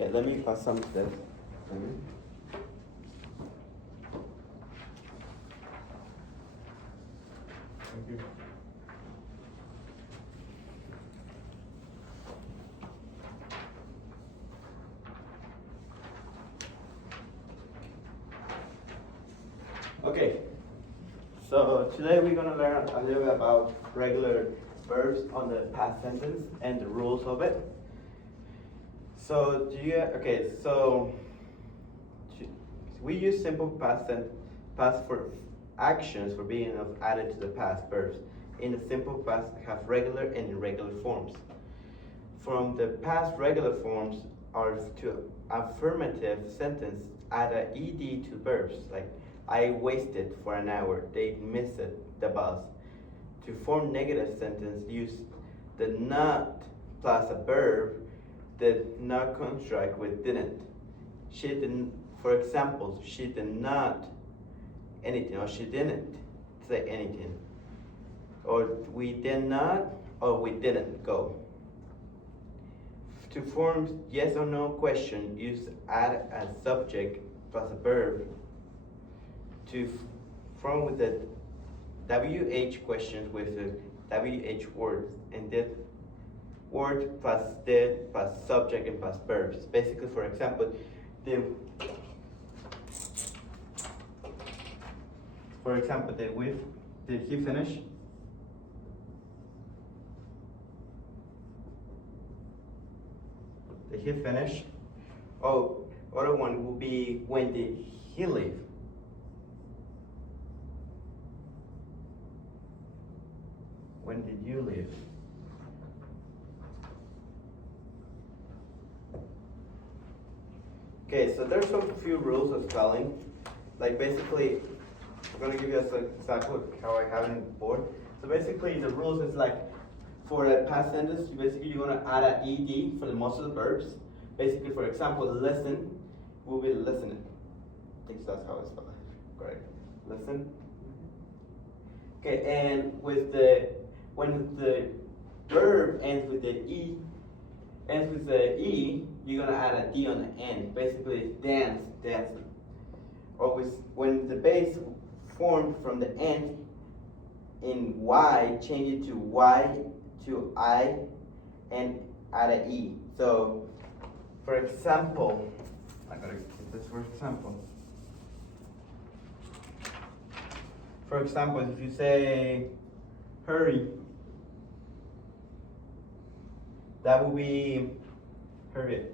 Okay, let me pass some of this. Thank you. Okay, so today we're gonna learn a little bit about regular verbs on the past sentence and the rules of it. So we use simple past for actions for being added to the past verbs. In the simple past have regular and irregular forms. From the past regular forms are to affirmative sentence add a ed to verbs like I wasted for an hour, they missed the bus. To form negative sentence use the not plus a verb, the not construct with didn't. She didn't, for example, she did not anything or she didn't say anything. Or we did not or we didn't go. To form yes or no question, use add a subject plus a verb. To form with the WH questions with the WH words and that word plus did plus subject and plus verbs. Basically, for example, did he finish? Did he finish? Oh, other one will be when did he leave? When did you leave? Okay, so there's some few rules of spelling. Like basically, I'm gonna give you an example how I have it in the board. So basically the rules is like for a past sentence, you're gonna add an ed for the most of the verbs. Basically, for example, listen will be listening. I think that's how it's spelled. Correct. Listen. Okay, and when the verb ends with the e, you're gonna add a d on the end. Basically, dance, dancing. Or when the base formed from the end in y, change it to y to I and add a e. So, for example, I gotta get this for example. For example, if you say hurry, that will be hurry.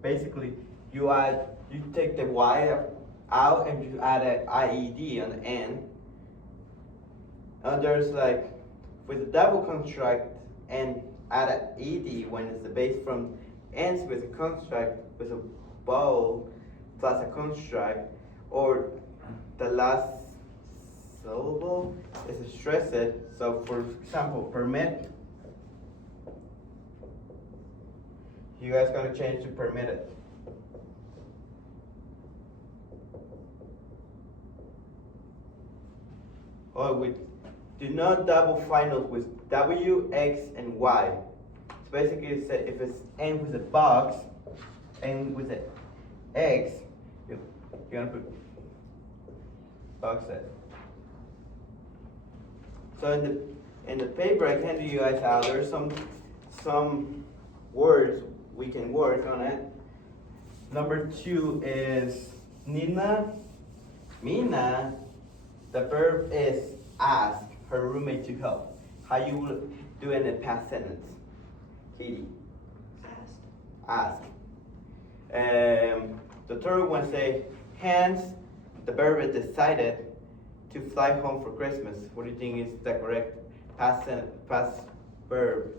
Basically, you take the y out and you add an IED on the end. There's like with the double construct and add an ED when it's the base from ends with a construct with a vowel plus a construct, or the last syllable is stressed. So for example, permit, you guys gotta change to permitted. Or we do not double finals with W, X, and Y. So basically, if it's end with a box, end with an X, you're gonna put box set. So in the paper I handed you guys out, there's some words we can work on it. Number 2 is Nina, Mina. The verb is ask her roommate to help. How you would do it in the past sentence? Katie. Ask. The third one say Hans. The verb is decided to fly home for Christmas. What do you think is the correct past verb?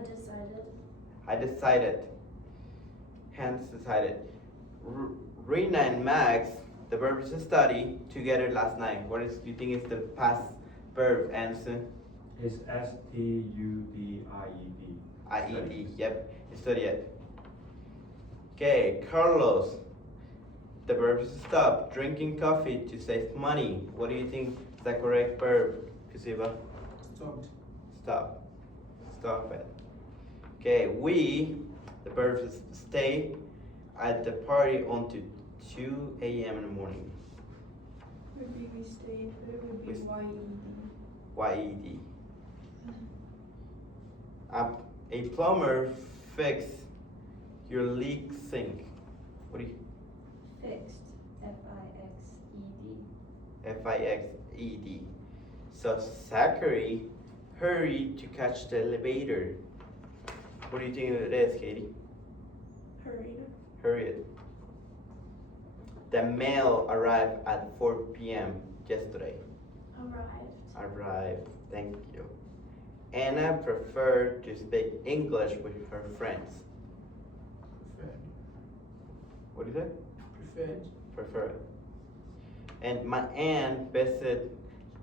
Decided. I decided. Hans decided. Rena and Max, the verb is to study together last night. What do you think is the past verb, Anderson? It's studied. IED, yep, studied. Okay, Carlos, the verb is to stop drinking coffee to save money. What do you think is the correct verb, Kusiba? Stopped. Stop. stop at. Okay, we, the verb is stay at the party until 2 a.m. in the morning. Would be we stayed, but it would be We- YED. YED. A plumber fixed your leak sink. What do you? Fixed. F-I-X-E-D. Fixed. So Zachary hurried to catch the elevator. What do you think it is, Katie? Hurried. Hurried. The mail arrived at 4 p.m. yesterday. Arrived. Thank you. Anna preferred to speak English with her friends. What is it? Preferred. And my aunt visited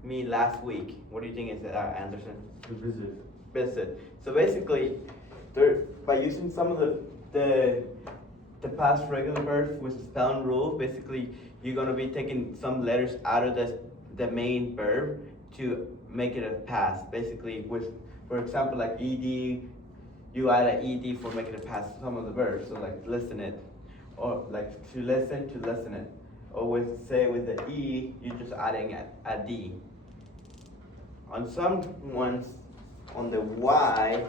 me last week. What do you think is that, Anderson? To visit. Visit. So basically, by using some of the past regular verbs with the spelling rule, basically you're gonna be taking some letters out of the main verb to make it a past. Basically, with, for example, like ed, you add an ed for making it past some of the verbs. So like listen it, or like to listen it, or with say with the e, you're just adding a d. On some ones, on the y,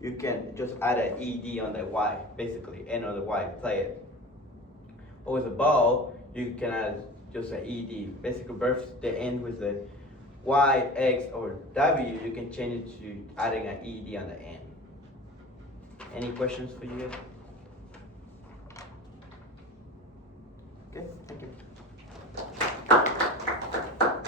you can just add an ed on the y, basically end on the y, play it. Or with a ball, you can add just an ed. Basically, verbs that end with the y, x, or w, you can change it to adding an ed on the end. Any questions for you guys? Okay, thank you.